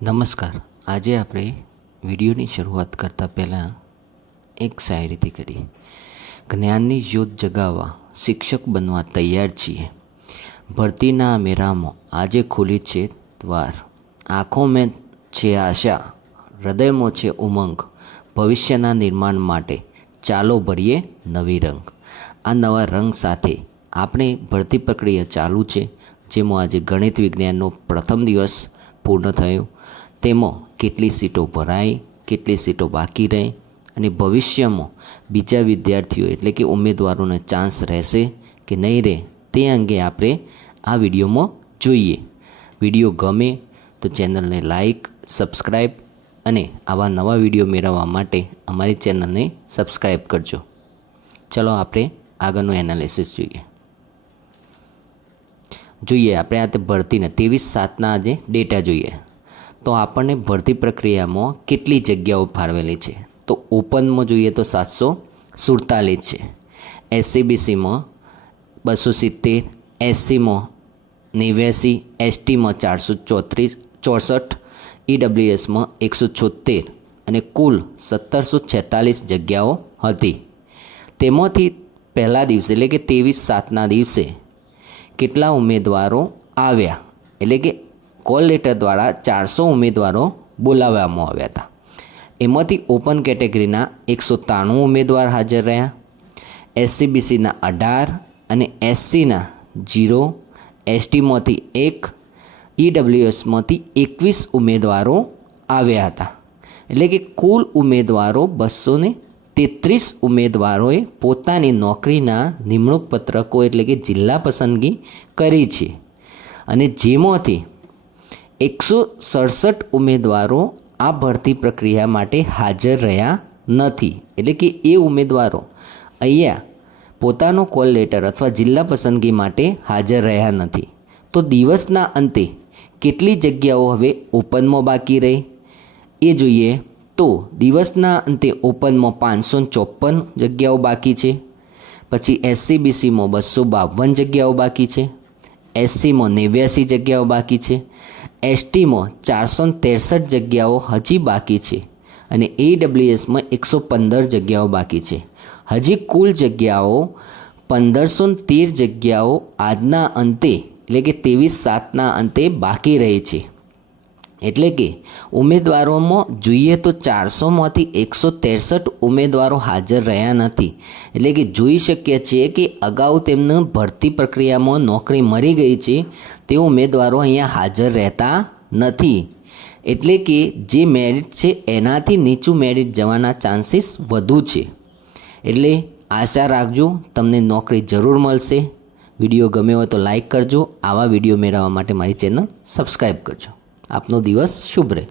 નમસ્કાર. આજે આપણે વિડીયોની શરૂઆત કરતાં પહેલાં એક શાયરીથી કરીએ. જ્ઞાનની જ્યોત જગાવવા શિક્ષક બનવા તૈયાર છીએ. ભરતીના મેરામાં આજે ખુલી છે દ્વાર. આંખોમાં છે આશા, હૃદયમાં છે ઉમંગ. ભવિષ્યના નિર્માણ માટે ચાલો ભરીએ નવી રંગ. આ નવા રંગ સાથે આપણે ભરતી પ્રક્રિયા ચાલુ છે, જેમાં આજે ગણિત વિજ્ઞાનનો પ્રથમ દિવસ પૂર્ણ થયો. તેમાં કેટલી સીટો ભરાઈ, કેટલી સીટો બાકી રહી અને ભવિષ્યમાં બીજા વિદ્યાર્થીઓ એટલે કે ઉમેદવારોને ચાન્સ રહેશે કે નહીં રહે તે અંગે આપણે આ વિડીયોમાં જોઈએ. વિડીયો ગમે તો ચેનલને લાઈક, સબસ્ક્રાઈબ અને આવા નવા વિડીયો મેળવવા માટે અમારી ચેનલને સબસ્ક્રાઈબ કરજો. ચલો આપણે આગળનું એનાલિસિસ જોઈએ આપણે આ તે ભરતીને 23/7ના આજે ડેટા જોઈએ. તો આપણને ભરતી પ્રક્રિયામાં કેટલી જગ્યાઓ ફાળવેલી છે? તો ઓપનમાં જોઈએ તો 747 છે, એસસીબીસીમાં 270, એસસીમાં 89, એસટીમાં 464, ઈડબ્લ્યુએસમાં 176 અને કુલ 1746 જગ્યાઓ હતી. તેમાંથી પહેલા દિવસે એટલે કે 23/7ના દિવસે કેટલા ઉમેદવારો આવ્યા? એટલે કે કોલ લેટર દ્વારા 400 ઉમેદવારો બોલાવવામાં આવ્યા હતા. એમાંથી ઓપન કેટેગરીના 193 ઉમેદવાર હાજર રહ્યા, એસસીબીસીના 18 અને એસસીના 0, એસટીમાંથી 1, ઈડબ્લ્યુએસમાંથી 21 ઉમેદવારો આવ્યા હતા. એટલે કે કુલ ઉમેદવારો 233 ઉમેદવારોએ પોતાની નોકરીના નિમણૂક પત્રકો એટલે કે જિલ્લા પસંદગી કરી છે અને જેમાંથી 167 ઉમેદવારો આ ભરતી પ્રક્રિયા માટે હાજર રહ્યા નથી. એટલે કે એ ઉમેદવારો અહીંયા પોતાનો કોલ લેટર અથવા જિલ્લા પસંદગી માટે હાજર રહ્યા નથી. તો દિવસના અંતે કેટલી જગ્યાઓ હવે ઓપનમાં બાકી રહી એ જોઈએ. તો દિવસના અંતે ઓપનમાં 554 જગ્યાઓ બાકી છે. પછી એસસીબીસીમાં 252 જગ્યાઓ બાકી છે, એસસીમાં 89 જગ્યાઓ બાકી છે, એસટીમાં 463 જગ્યાઓ હજી બાકી છે અને ઈડબ્લ્યુએસમાં 115 જગ્યાઓ બાકી છે. હજી કુલ જગ્યાઓ 1513 જગ્યાઓ આજના અંતે એટલે કે 23/7ના અંતે બાકી રહી છે. એટલે કે ઉમેદવારોમાં જોઈએ તો 400માંથી 163 ઉમેદવારો હાજર રહ્યા નથી. એટલે કે જોઈ શકીએ છીએ કે અગાઉ તેમને ભરતી પ્રક્રિયામાં નોકરી મળી ગઈ છે તે ઉમેદવારો અહીંયા હાજર રહેતા નથી. એટલે કે જે મેરિટ છે એનાથી નીચું મેરિટ જવાના ચાન્સીસ વધુ છે. એટલે આશા રાખજો તમને નોકરી જરૂર મળશે. વિડીયો ગમ્યો હોય તો લાઈક કરજો. આવા વિડીયો મેળવવા માટે મારી ચેનલ સબસ્ક્રાઈબ કરજો. આપનો દિવસ શુભ રહે.